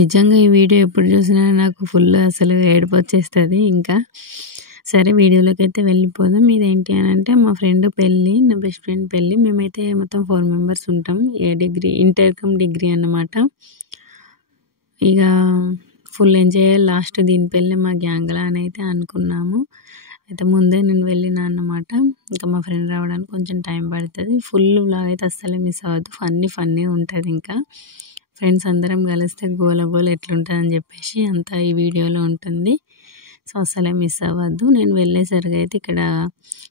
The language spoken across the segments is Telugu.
నిజంగా ఈ వీడియో ఎప్పుడు చూసినా నాకు ఫుల్ అసలు ఏడుపొచ్చేస్తది ఇంకా. సరే వీడియోలోకైతే వెళ్ళిపోదాం. ఇదేంటి అనంటే మా ఫ్రెండ్ పెళ్ళి, నా బెస్ట్ ఫ్రెండ్ పెళ్ళి. మేమైతే మొత్తం 4 మెంబర్స్ ఉంటాం. ఇంటర్ కమ్ డిగ్రీ అన్నమాట. ఇక ఫుల్ ఎంజాయ్ లాస్ట్ దీని పెళ్ళి మా గ్యాంగ్‌లా అని అయితే అనుకున్నాము. అయితే ముందే నేను వెళ్ళినా అన్నమాట. ఇంకా మా ఫ్రెండ్ రావడానికి కొంచెం టైం పడుతుంది. ఫుల్ వ్లాగ్ అయితే అస్సలే మిస్ అవ్వద్దు. ఫన్నీ ఉంటుంది ఇంకా. ఫ్రెండ్స్ అందరం కలిస్తే గోల ఎట్లుంటుందని చెప్పేసి అంతా ఈ వీడియోలో ఉంటుంది. సో అస్సలే మిస్ అవ్వద్దు. నేను వెళ్ళేసరికి అయితే ఇక్కడ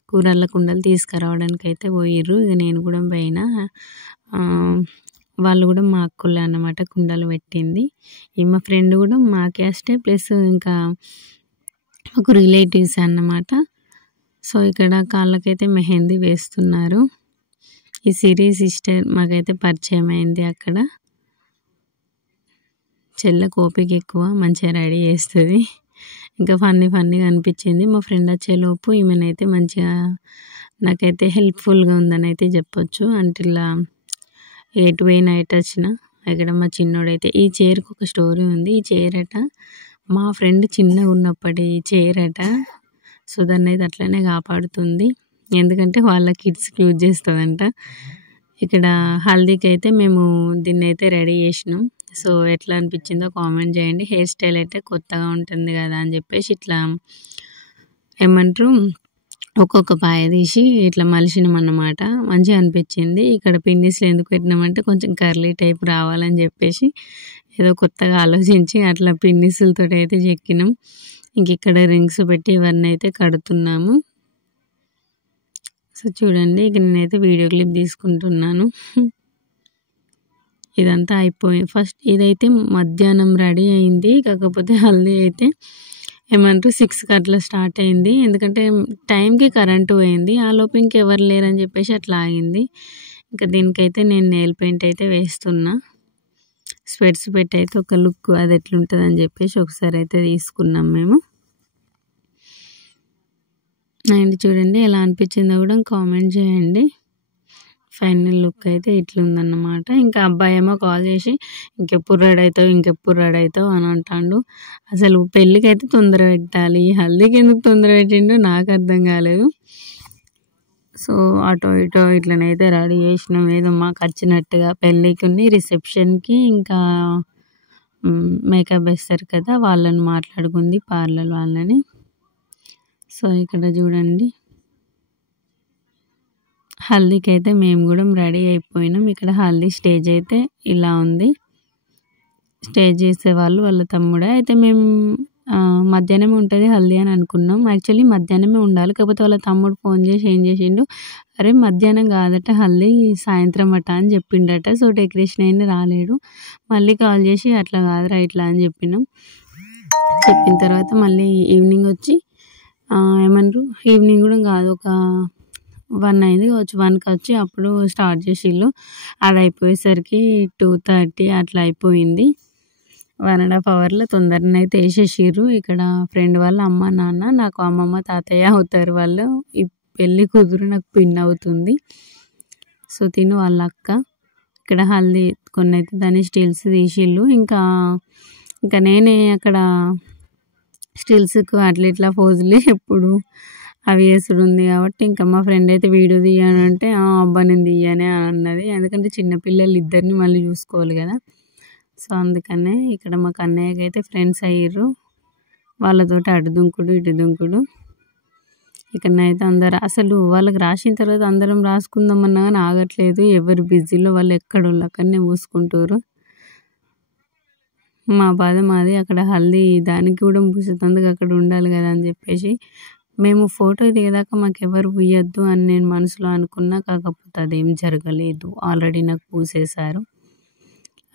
కూరళ్ళ కుండలు తీసుకురావడానికి అయితే పోయిర్రు. ఇక నేను కూడా పోయినా. వాళ్ళు కూడా మా అక్కులే అన్నమాట కుండలు పెట్టింది. మా ఫ్రెండ్ కూడా మా క్యాస్టే ప్లస్ ఇంకా మాకు రిలేటివ్స్ అన్నమాట. సో ఇక్కడ కాళ్ళకైతే మెహందీ వేస్తున్నారు. ఈ సిరి సిస్టర్ మాకైతే పరిచయం అయింది అక్కడ. చెల్లెకు ఓపిక ఎక్కువ, మంచిగా రెడీ చేస్తుంది. ఇంకా ఫన్నీగా అనిపించింది. మా ఫ్రెండ్ వచ్చేలోపు ఈమెనైతే మంచిగా నాకైతే హెల్ప్ఫుల్గా ఉందని అయితే చెప్పొచ్చు. అంటే ఇలా ఎటు పోయినా ఎటు వచ్చినా ఇక్కడ మా చిన్నోడైతే ఈ చైర్కి ఒక స్టోరీ ఉంది. ఈ చైర్ అట మా ఫ్రెండ్ చిన్నగా ఉన్నప్పటి చైర్ అట. సో దాన్ని అయితే అట్లనే కాపాడుతుంది. ఎందుకంటే వాళ్ళ కిడ్స్కి యూజ్ చేస్తుందంట. ఇక్కడ హల్దీకి అయితే మేము దీన్ని అయితే రెడీ చేసినాం. సో ఎట్లా అనిపించిందో కామెంట్ చేయండి. హెయిర్ స్టైల్ అయితే కొత్తగా ఉంటుంది కదా అని చెప్పేసి ఇట్లా ఏమంటారు ఒక్కొక్క పాయ తీసి ఇట్లా మలిచినాం అన్నమాట. మంచిగా అనిపించింది. ఇక్కడ పిన్నిస్లు ఎందుకు పెట్టినామంటే కొంచెం కర్లీ టైప్ రావాలని చెప్పేసి ఏదో కొత్తగా ఆలోచించి అట్లా పిన్నిసులతో అయితే చెక్కినాం. ఇంక ఇక్కడ రింగ్స్ పెట్టి ఇవన్నీ అయితే కడుతున్నాము. సో చూడండి, ఇక నేనైతే వీడియో క్లిప్ తీసుకుంటున్నాను. ఇదంతా అయిపోయింది. ఫస్ట్ ఇదైతే మధ్యాహ్నం రెడీ అయింది. కాకపోతే హల్దీ అయితే ఏమంటారు 6కి అట్లా స్టార్ట్ అయింది. ఎందుకంటే టైంకి కరెంటు పోయింది. ఆ లోపు ఇంకెవరు లేరని చెప్పేసి అట్లా ఆగింది. ఇంకా దీనికైతే నేను నెయిల్ పెయింట్ అయితే వేస్తున్నా. స్పెట్స్ పెట్టి అయితే ఒక లుక్ అది ఎట్లుంటుంది అని చెప్పేసి ఒకసారి అయితే తీసుకున్నాం మేము. అండ్ చూడండి ఎలా అనిపించిందో కూడా కామెంట్ చేయండి. ఫైనల్ లుక్ అయితే ఇట్లుందన్నమాట. ఇంకా అబ్బాయి ఏమో కాల్ చేసి ఇంకెప్పుడు రెడీ అవుతావు అని అంటాడు. అసలు పెళ్ళికి అయితే తొందర పెట్టాలి, హల్దీకి ఎందుకు తొందర పెట్టిండో నాకు అర్థం కాలేదు. సో అటో ఇటో ఇట్లనైతే రెడీ చేసినాం ఏదో మాకు వచ్చినట్టుగా. పెళ్ళికి రిసెప్షన్కి ఇంకా మేకప్ వేస్తారు కదా వాళ్ళని మాట్లాడుకుంది పార్లర్ వాళ్ళని. సో ఇక్కడ చూడండి హల్దీకి అయితే మేము కూడా రెడీ అయిపోయినాం. ఇక్కడ హల్దీ స్టేజ్ అయితే ఇలా ఉంది. స్టేజ్ చేసేవాళ్ళు వాళ్ళ తమ్ముడే. అయితే మేము మధ్యాహ్నమే ఉంటుంది హల్దీ అని అనుకున్నాం. యాక్చువల్లీ మధ్యాహ్నమే ఉండాలి. కాకపోతే వాళ్ళ తమ్ముడు ఫోన్ చేసి ఏం చేసిండు, అరే మధ్యాహ్నం కాదట హల్దీ సాయంత్రం అట అని చెప్పిండట. సో డెకరేషన్ అయినా రాలేడు. మళ్ళీ కాల్ చేసి అట్లా కాదురా ఇట్లా అని చెప్పినాం. చెప్పిన తర్వాత మళ్ళీ ఈవినింగ్ వచ్చి ఏమన్నారు ఈవినింగ్ కూడా కాదు ఒక 1 అయింది కావచ్చు. 1కి వచ్చి అప్పుడు స్టార్ట్ చేసిళ్ళు. అది అయిపోయేసరికి 2:30 అట్లా అయిపోయింది. 1.5 అవర్లో తొందరనే అయితే వేసేసిర్రు. ఇక్కడ ఫ్రెండ్ వాళ్ళ అమ్మ నాన్న నాకు అమ్మమ్మ తాతయ్య అవుతారు వాళ్ళు. ఈ పెళ్ళి కూతురు నాకు పిన్ అవుతుంది. సో తిను వాళ్ళ అక్క. ఇక్కడ హల్దీ కొన్ని అయితే దాన్ని స్టిల్స్ తీసిళ్ళు. ఇంకా నేనే అక్కడ స్టిల్స్కు అట్లా ఇట్లా పోజులు ఎప్పుడు అవి వేసుడు ఉంది కాబట్టి ఇంకా మా ఫ్రెండ్ అయితే వీడియో తీయనంటే అబ్బా నేను తీయనే అని అన్నది. ఎందుకంటే చిన్నపిల్లలు ఇద్దరిని మళ్ళీ చూసుకోవాలి కదా. సో అందుకనే ఇక్కడ మా కన్నయ్యకి అయితే ఫ్రెండ్స్ అయ్యారు. వాళ్ళతోటి అటు దుంకుడు ఇటు దుంకుడు. ఇక్కడనైతే అందరు అసలు వాళ్ళకి రాసిన తర్వాత అందరం రాసుకుందామన్నా కానీ ఆగట్లేదు. ఎవరు బిజీలో వాళ్ళు ఎక్కడోళ్ళు అక్కడనే పూసుకుంటారు. మా బాధ మాది. అక్కడ హల్దీ దానికి కూడా పూసేందుకు అక్కడ ఉండాలి కదా అని చెప్పేసి మేము ఫోటో దిగేదాకా మాకు ఎవరు పూయొద్దు అని నేను మనసులో అనుకున్నా. కాకపోతే అదేం జరగలేదు. ఆల్రెడీ నాకు పూసేశారు.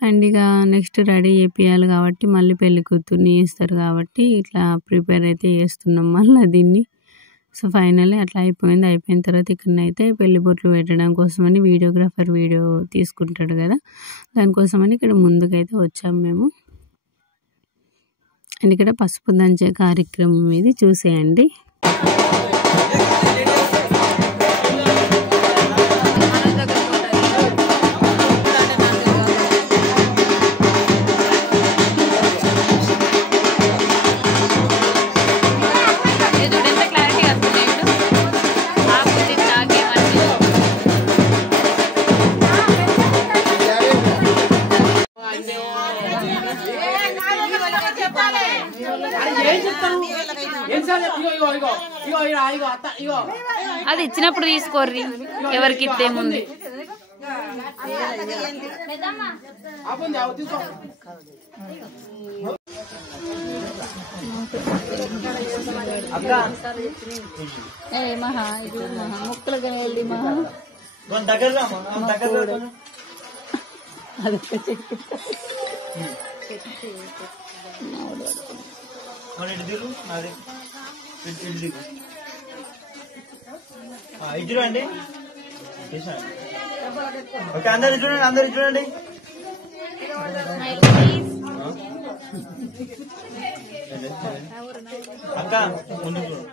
అండ్ ఇక నెక్స్ట్ రెడీ చేపియాలి కాబట్టి మళ్ళీ పెళ్లి కూతుర్ని చేస్తారు కాబట్టి ఇట్లా ప్రిపేర్ అయితే చేస్తున్నాం మళ్ళీ దీన్ని. సో ఫైనల్లీ అట్లా అయిపోయింది. అయిపోయిన తర్వాత ఇక్కడనైతే పెళ్లి బొట్లు పెట్టడం కోసమని వీడియోగ్రాఫర్ వీడియో తీసుకుంటాడు కదా, దానికోసమని ఇక్కడ ముందుకైతే వచ్చాం మేము. అండ్ ఇక్కడ పసుపు దంచే కార్యక్రమం ఇది చూసేయండి. అది ఇచ్చినప్పుడు తీసుకోర్రి, ఎవరికి ఇద్దేముంది. మహా ఇది మహా ముక్కలుగా వెళ్ళి మహా ఇది చూడండి. ఓకే, అందరు చూడండి, అందరు చూడండి. అక్క ముందు చూడండి.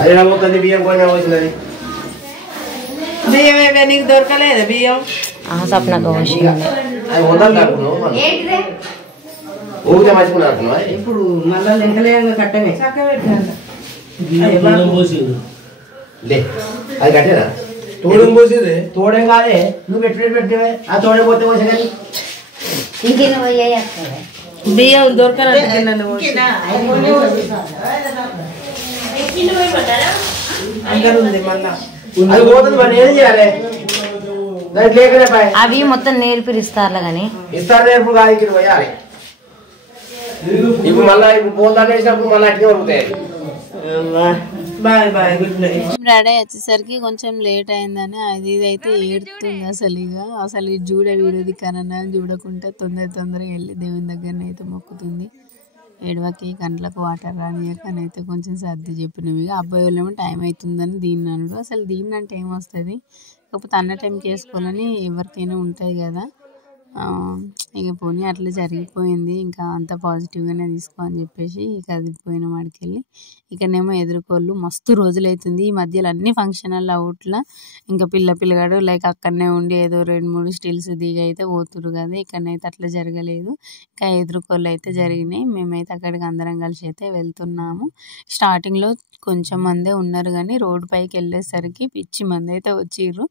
అదే నమ్ముతుంది బియ్యం కొని వచ్చినది. బియ్యం ఏమే నీకు దొరకలేదు బియ్యం? సప్నకు అది వదలు ఊరికే మర్చిపోయినట్టున్నా. ఇప్పుడు మళ్ళా లెక్కలేంగా కట్టమే లే అది కట్టేనా? తోడం పోసేది తోడేం కాదే, నువ్వు పెట్టివే ఆ తోడే పోతే పోసే కానీ బియ్యం దొరకలేదు. అందరు ఉంది మళ్ళా అది పోతుంది, మరి ఏం చేయాలి? దానికి లేకనే పాయ అవి మొత్తం నేర్పిస్తారు కానీ ఇస్తారు. రేపు కాదు ఇక్కడ పోయాలి. ఇప్పుడు మళ్ళీ ఇప్పుడు పోతాను వేసినప్పుడు మళ్ళీ అట్నే వరుగుతాయి. Bye bye good night. Ready వచ్చేసరికి కొంచెం లేట్ అయిందని అది ఇది అయితే ఏడుతుంది అసలు ఇది వీడియో దిక్కనన్నా చూడకుండా తొందరగా వెళ్ళి దేవుని దగ్గరనే అయితే మొక్కుతుంది. ఏడవకి కంట్లకు వాటర్ రానియకని అయితే కొంచెం సర్ది చెప్పినవి. అబ్బాయి వాళ్ళేమో టైం అవుతుందని దీన్ని అనడు. అసలు దీన్ని అంటే ఏమొస్తుంది, కాకపోతే అన్న టైంకి వేసుకోవాలని ఎవరికైనా ఉంటుంది కదా. ఇక పోనీ అట్లా జరిగిపోయింది, ఇంకా అంత పాజిటివ్గానే తీసుకో అని చెప్పేసి కదిలిపోయిన వాడికెళ్ళి. ఇక్కడనేమో ఎదుర్కోళ్ళు మస్తు రోజులైతుంది. ఈ మధ్యలో అన్ని ఫంక్షన్ల అవుట్లా ఇంకా పిల్లగాడు లైక్ అక్కడనే ఉండి ఏదో 2-3 స్టిల్స్ దిగి అయితే పోతురు కదా. ఇక్కడనైతే అట్లా జరగలేదు, ఇంకా ఎదుర్కోళ్ళు అయితే జరిగినాయి. మేమైతే అక్కడికి అందరం కలిసి అయితే వెళ్తున్నాము. స్టార్టింగ్లో కొంచెం మందే ఉన్నారు కానీ రోడ్డు పైకి వెళ్ళేసరికి పిచ్చి మంది అయితే వచ్చిర్రు.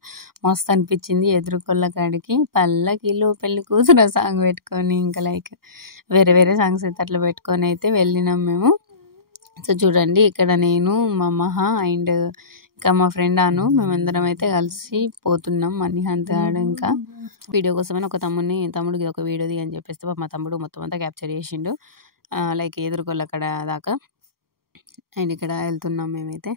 మస్తు అనిపించింది. ఎదుర్కొల్ల కాడికి పల్లకిలో పెళ్లి కూతురు సాంగ్ పెట్టుకొని ఇంకా లైక్ వేరే సాంగ్స్ అయితే అట్లా పెట్టుకొని అయితే వెళ్ళినాం మేము. సో చూడండి, ఇక్కడ నేను మా మహా అండ్ ఇంకా మా ఫ్రెండ్ అను మేమందరం అయితే కలిసి పోతున్నాం మణిహంత్ గాడు. ఇంకా వీడియో కోసమని ఒక తమ్ముడికి ఒక వీడియో ది అని చెప్పేస్తే మా తమ్ముడు మొత్తం అంతా క్యాప్చర్ చేసిండు, లైక్ ఎదుర్కొల్ల అక్కడ దాకా. అండ్ ఇక్కడ వెళ్తున్నాం మేమైతే.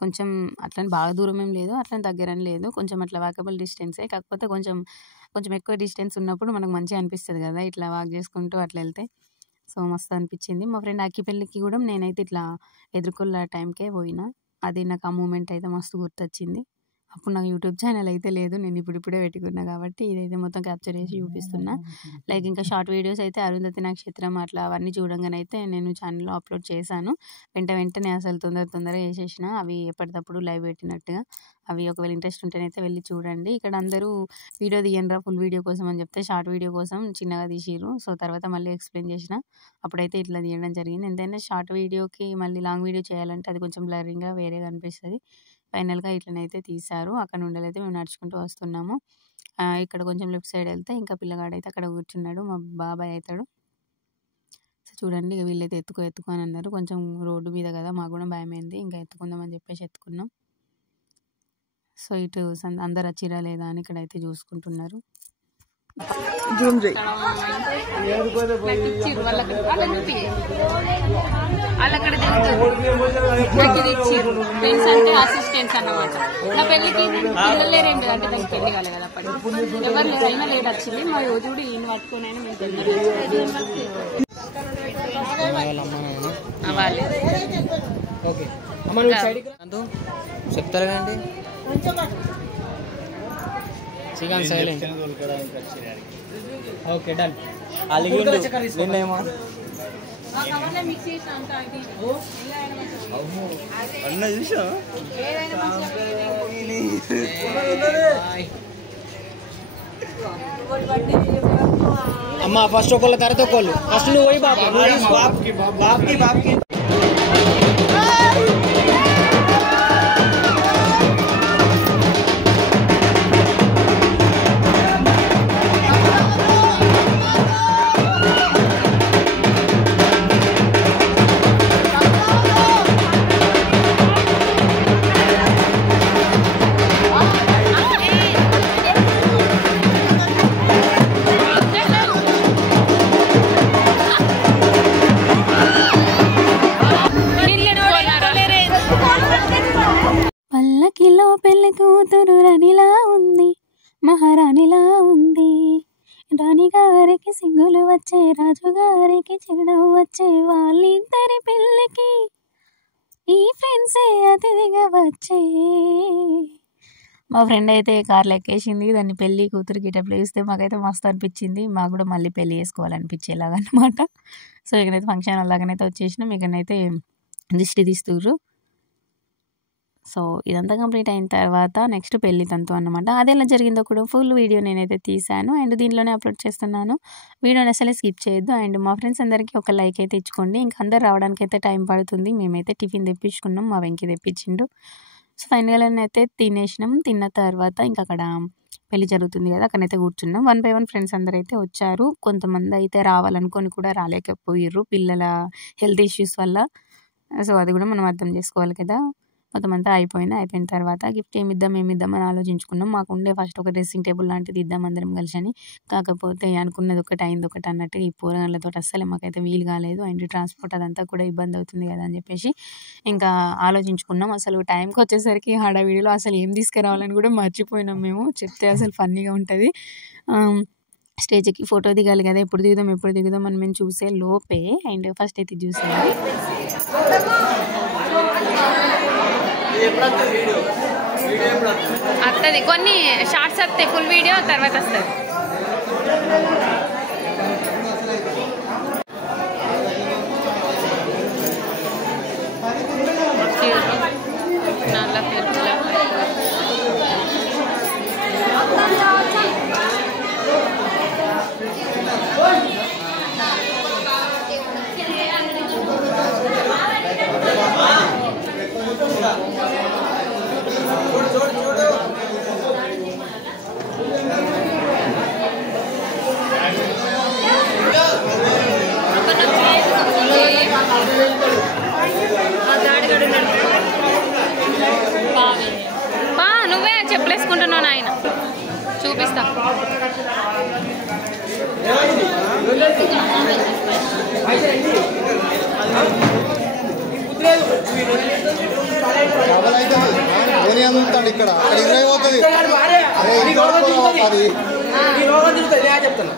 కొంచెం అట్లని బాగా దూరం ఏం లేదు, అట్లని దగ్గర అని లేదు, కొంచెం అట్లా వాకబుల్ డిస్టెన్సే. కాకపోతే కొంచెం ఎక్కువ డిస్టెన్స్ ఉన్నప్పుడు మనకు మంచిగా అనిపిస్తుంది కదా ఇట్లా వాక్ చేసుకుంటూ అట్లా వెళ్తే. సో మస్తు అనిపించింది. మా ఫ్రెండ్ అక్కి పెళ్ళికి కూడా నేనైతే ఇట్లా ఎదుర్కొల్ల టైంకే పోయినా. అది నాకు ఆ మూమెంట్ అయితే మస్తు గుర్తొచ్చింది. అప్పుడు నాకు యూట్యూబ్ ఛానల్ అయితే లేదు, నేను ఇప్పుడిప్పుడే పెట్టుకున్నా కాబట్టి ఇదైతే మొత్తం క్యాప్చర్ చేసి చూపిస్తున్నా. లైక్ ఇంకా షార్ట్ వీడియోస్ అయితే అరుంధతి నక్షత్రం అట్లా అవన్నీ చూడంగానైతే నేను ఛానల్లో అప్లోడ్ చేశాను. వెంటనే అసలు తొందరగా చేసేసిన అవి ఎప్పటికప్పుడు లైవ్ పెట్టినట్టుగా. అవి ఒకవేళ ఇంట్రెస్ట్ ఉంటేనైతే వెళ్ళి చూడండి. ఇక్కడ అందరూ వీడియో తీయండిరా ఫుల్ వీడియో కోసం అని చెప్తే షార్ట్ వీడియో కోసం చిన్నగా తీసిర్రు. సో తర్వాత మళ్ళీ ఎక్స్ప్లెయిన్ చేసిన, అప్పుడైతే ఇట్లా తీయడం జరిగింది. ఎంతైనా షార్ట్ వీడియోకి మళ్ళీ లాంగ్ వీడియో చేయాలంటే అది కొంచెం బ్లరింగ్గా వేరేగా అనిపిస్తుంది. ఫైనల్గా ఇట్లనైతే తీశారు. అక్కడ నుండి అయితే మేము నడుచుకుంటూ వస్తున్నాము. ఇక్కడ కొంచెం లెఫ్ట్ సైడ్ వెళ్తే ఇంకా పిల్లగాడైతే అక్కడ కూర్చున్నాడు, మా బాబాయ్ అవుతాడు. సో చూడండి, ఇక వీళ్ళైతే ఎత్తుకో అని అన్నారు. కొంచెం రోడ్డు మీద కదా, మాకు కూడా భయమైంది, ఇంకా ఎత్తుకుందామని చెప్పేసి ఎత్తుకున్నాం. సో ఇటు అందరు వచ్చిరా లేదా అని ఇక్కడైతే చూసుకుంటున్నారు. వాళ్ళక్కడ ఫ్రెండ్స్ అంటే అసిస్టెంట్స్ అన్నమాట. నా పెళ్లికి పిల్లలు లేరేంటి అంటే దానికి పెళ్లి కాలే కదా అప్పటికి ఎవరు లేరు, అయినా లేదు వచ్చింది. మా రోజు కూడా ఈయన పట్టుకొని అయినా మేము చెప్తారు కదండి చికెన్ సైలెంట్. Okay done. నిన్నేమో అన్న చూసా అమ్మ ఫస్ట్ ఒకళ్ళ తర్వాత ఒకళ్ళు. ఫస్ట్ నువ్వు పోయి బాబు బాప్కి పల్లకిలో పెళ్లి కూతురు రాణిలా ఉంది, మహారాణిలా ఉంది. రాణిగారికి సిగ్గులు వచ్చే, రాజుగారికి చిరునవ్వు వచ్చే. వాళ్ళిద్దరి పెళ్ళికి ఈ ఫ్రెండ్సే అతిథిగా వచ్చే. మా ఫ్రెండ్ అయితే కార్లో ఎక్కేసింది. దాన్ని పెళ్లి కూతురికి ఇట్లా చూస్తే మాకైతే మస్తు అనిపించింది. మాకు కూడా మళ్ళీ పెళ్లి చేసుకోవాలనిపించేలాగా అనమాట. సో ఇక్కడైతే ఫంక్షన్ అలాగనైతే వచ్చేసినాం. ఇక్కడనైతే దిష్టి తీస్తుర్రు. సో ఇదంతా కంప్లీట్ అయిన తర్వాత నెక్స్ట్ పెళ్లి తంతు అన్నమాట. అది ఎలా జరిగిందో కూడా ఫుల్ వీడియో నేనైతే తీసాను అండ్ దీనిలోనే అప్లోడ్ చేస్తున్నాను. వీడియోని అసలే స్కిప్ చేయొద్దు. అండ్ మా ఫ్రెండ్స్ అందరికీ ఒక లైక్ అయితే ఇచ్చుకోండి. ఇంకా అందరు రావడానికి అయితే టైం పడుతుంది. మేమైతే టిఫిన్ తెప్పించుకున్నాం, మా వెంకి తెప్పించిండు. సో ఫైనల్గా అయితే తినేసినాం. తిన్న తర్వాత ఇంకా అక్కడ పెళ్లి జరుగుతుంది కదా, అక్కడైతే కూర్చున్నాం. 1 by 1 ఫ్రెండ్స్ అందరూ అయితే వచ్చారు. కొంతమంది అయితే రావాలనుకొని కూడా రాలేకపోయారు పిల్లల హెల్త్ ఇష్యూస్ వల్ల. సో అది కూడా మనం అర్థం చేసుకోవాలి కదా. మొత్తం అంతా అయిపోయిన తర్వాత గిఫ్ట్ ఏమిద్దాం అని ఆలోచించుకున్నాం. మాకు ఉండే ఫస్ట్ ఒక డ్రెస్సింగ్ టేబుల్ లాంటిది ఇద్దాం అందరం కలిసి అని. కాకపోతే అనుకున్నది ఒకటి అయింది ఒకటి అన్నట్టు ఈ పోరగాళ్ళతో అస్సలు మాకైతే వీలు కాలేదు. అండ్ ట్రాన్స్పోర్ట్ అదంతా కూడా ఇబ్బంది అవుతుంది కదా అని చెప్పేసి ఇంకా ఆలోచించుకున్నాం. అసలు టైంకి వచ్చేసరికి హడావిడిలో అసలు ఏం తీసుకురావాలని కూడా మర్చిపోయినాం మేము. చెప్తే అసలు ఫన్నీగా ఉంటుంది. స్టేజ్కి ఫోటో దిగాలి కదా, ఎప్పుడు దిగుదాం అని మేము చూసే లోపే అండ్ ఫస్ట్ అయితే చూసాము వస్తుంది. కొన్ని షార్ట్స్ వస్తాయి, ఫుల్ వీడియో తర్వాత వస్తుంది. నువ్వే చెప్పలేసుకుంటున్నావు ఆయన, చూపిస్తా. ఇక్కడ చెప్తాను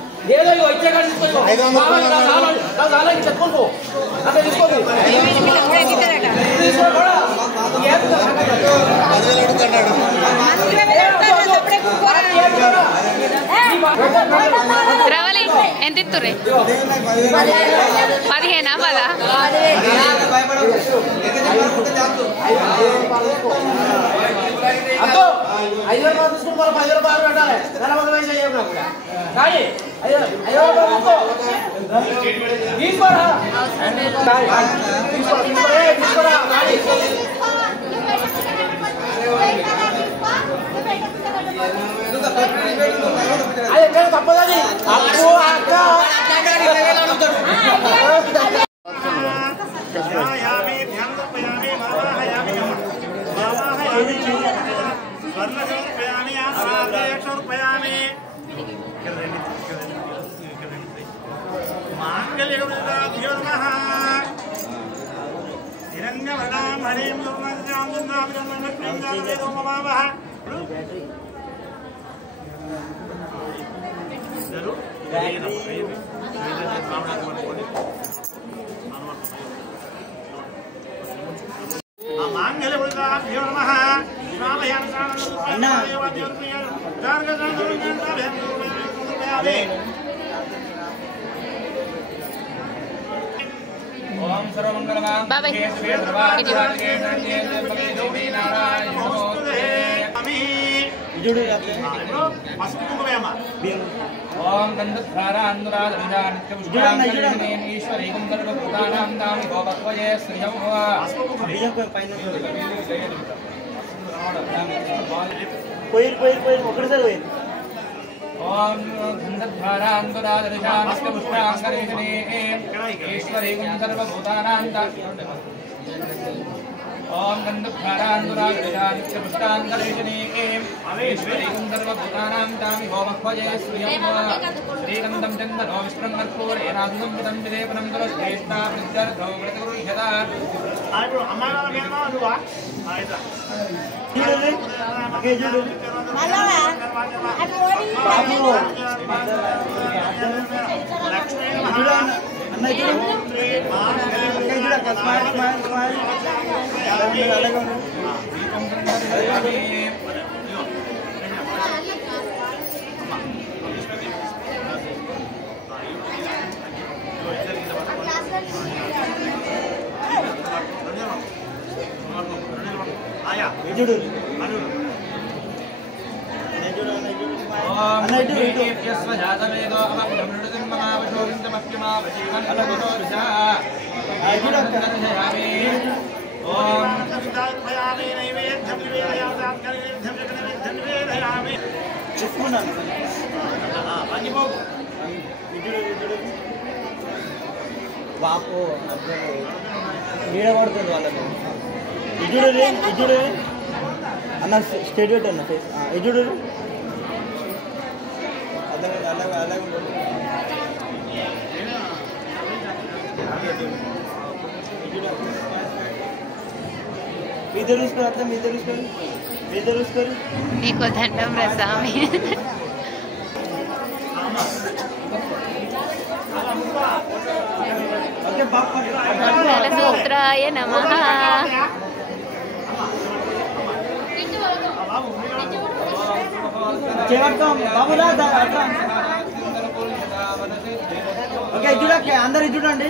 రవలి ఎంత ఇస్తుర్రే? 15 పదా? తప్పదని ओम सर्वमंगलमां बाबा ओम गंधधारा अनुराधा नित्यपुष्पांजलिनेन ईश्वरेकं सर्वभूतानां दामि भवत्वये श्रियं ओम गंधधारा अनुराधा नित्यपुष्पांजलिनेन ईश्वरेकं सर्वभूतानां दामि ओम गंधधारा अनुराधा नित्यपुष्पांजलिनेन ईश्वरेकं सर्वभूतानां दामि भवत्वये श्रियं श्रीगन्धं चन्दनो विष्णुं कर्पूरेणान्नं विदं विदेवनं दरश्रेष्ठा प्रत्यर्थो व्रतगुरुह्यता अम्माला मेरा दुआ आइदा ओके जुडू हेलो बाबू लक्ष्मी अन्न जुडू ओके जुडू स्माइल स्माइल स्माइल अलग आया जुडू ओम नैजुडु जातवेदो अमृतम ममावशोरिन्दमस्यमा वशीकं अलगोषा आयुडकर्षयामि ओम तस्तात्मयामि नैवेद्यं निवेदयामि करिवेद्यं निवेदयामि चिस्मुना पानिपो जुडु वापो नीड पड़ुतुंदी वाळ्ळकु इजुडु అన్న స్టేట్ పెట్టు అన్న ఫేస్ ఇజుడు అలాగే మీద చూసుకోరు అట్లా మీద చూసుకోరు నీకు దండం రసామి ఓకే బాప్ సూత్రాయ నమః బాబులా ఓకే చూడండి అందరు చూడండి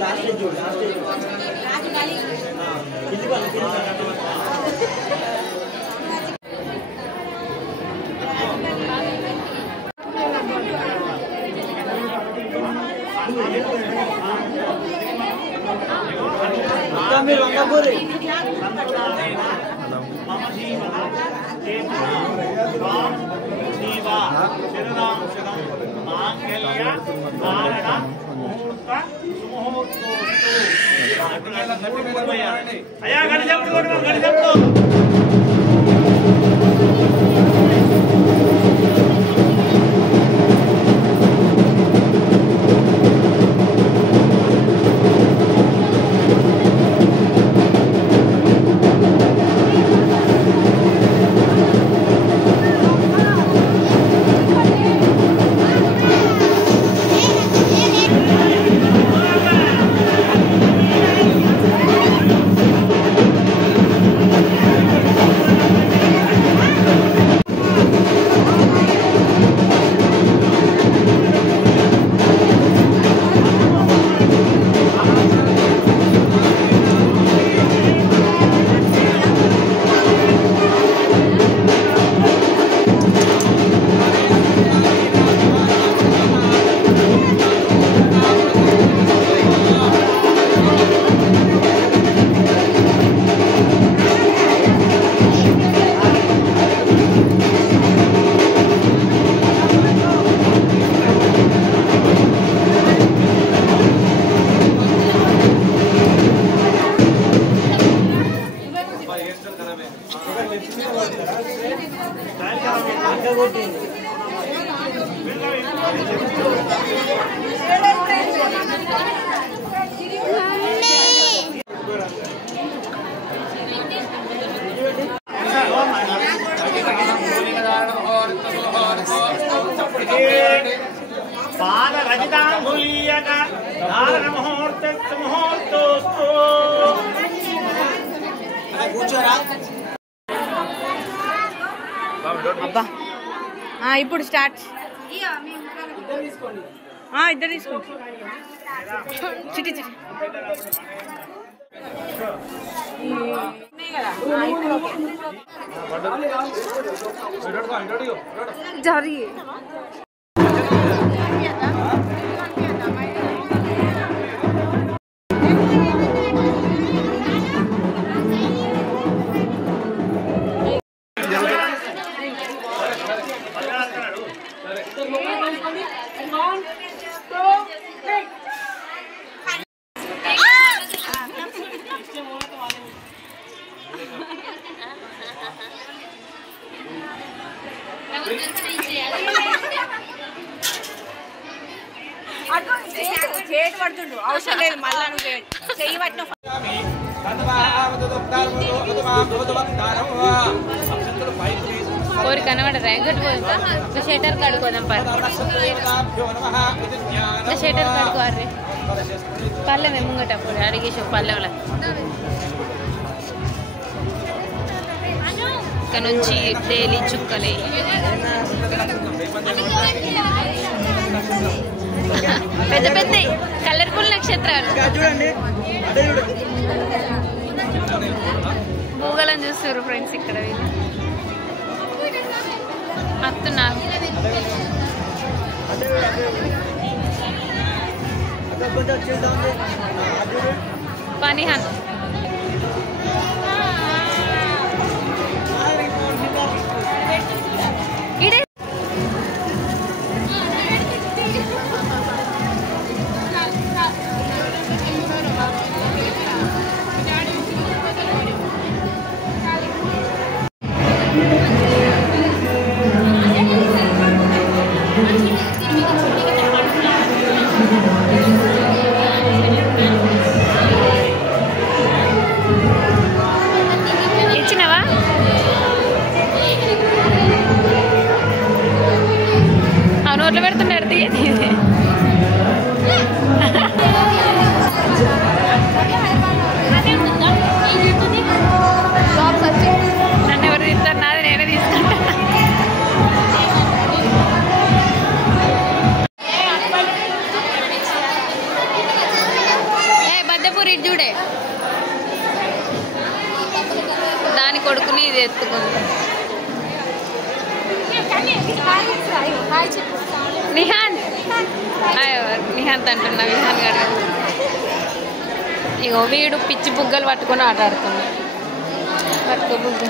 लास्ट మీరు వంగపూరి అయ్యా గడి చెప్తూ అబ్బా ఇప్పుడు స్టార్ట్. ఇద్దరు తీసుకోండి. చిటి చిటి జరిగి చేతి పడుతుండు అవసరం లేదు. మళ్ళా నువ్వు చెయ్యి పట్టిన కోరి కనబడరా గట్టు షెటర్ కడుకోదాం షెటర్ కడుకోర్రి పల్లె ముంగటప్పుడు అడిగేసి పల్లెల ఇక్కడ నుంచి డైలీ చుక్కలే పెద్ద పెద్ద కలర్ఫుల్ నక్షత్రాలు చూడండి భూగోళం చూస్తారు ఫ్రెండ్స్. ఇక్కడ వీళ్ళు వస్తున్నారు. పనిహన్ ఇడే ఇచ్చినవా? ఆ నోట్లో పెడుతున్నాడు తీయది. నన్ను ఎవరు తీస్తారు? నాది నేనే తీసుకుంటా. బద్దపూరి చూడే దాని కొడుకుని ఇది ఎత్తుకుంది. నిహాన్ నిహాంత్ అంటున్నా. విహాన్ గారు ఇగో వీడు పిచ్చి బుగ్గలు పట్టుకొని ఆట ఆడుతున్నాడు. పట్టుకో బుగ్గ.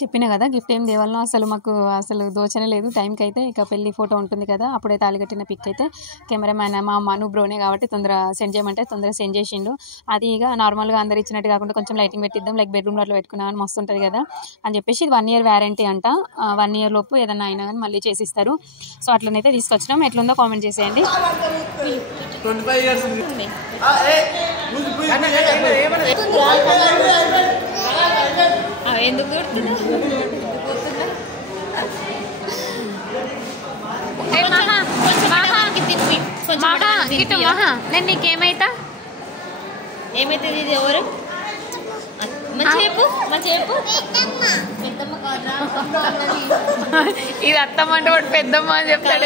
చెప్పిన కదా గిఫ్ట్ ఏం దేవాలనో అసలు మాకు అసలు దోచనే లేదు. టైంకి అయితే ఇక పెళ్లి ఫోటో ఉంటుంది కదా, అప్పుడే తాళిగట్టిన పిక్ అయితే కెమెరామ్యాన్ మా మను బ్రోనే కాబట్టి తొందర సెండ్ చేయమంటే తొందర సెండ్ చేసిండు. అది ఇక నార్మల్గా అందరు ఇచ్చినట్టు కాకుండా కొంచెం లైటింగ్ పెట్టిద్దాం, లైక్ బెడ్రూమ్లో అట్లా పెట్టుకున్నాం అని మస్తు ఉంటుంది కదా అని చెప్పేసి ఇది 1 year వ్యారంటీ అంట. 1 year లోపు ఏదన్నా అయినా కానీ మళ్ళీ చేసిస్తారు. సో అట్లనైతే తీసుకొచ్చినాం. ఎట్లుందో కామెంట్ చేసేయండి. ఎందుకు నేను నీకేమైతా ఏమైతుంది ఇది ఎవరు ఇది అత్తమ్మ అంటే వాడు పెద్దమ్మ అని చెప్తాడు.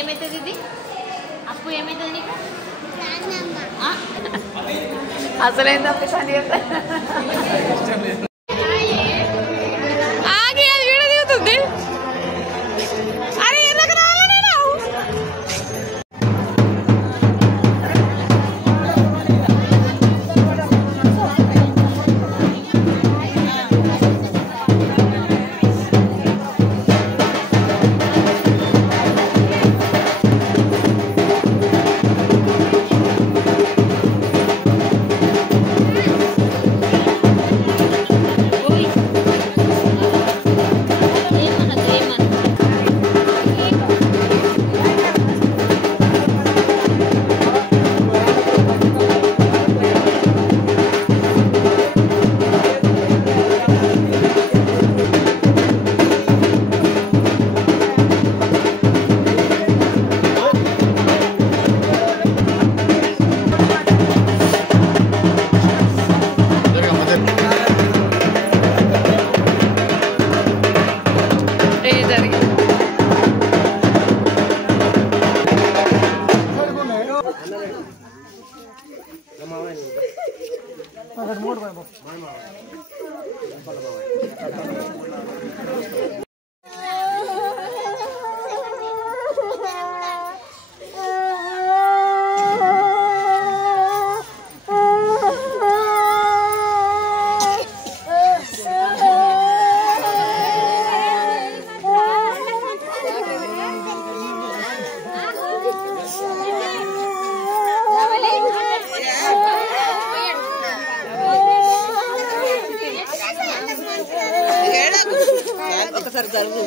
ఏమైతుంది ఇది అప్పు ఏమైతుంది నీకు అసలేం తప్పిస్తాను చెప్తా. ఒకసారి జరుగు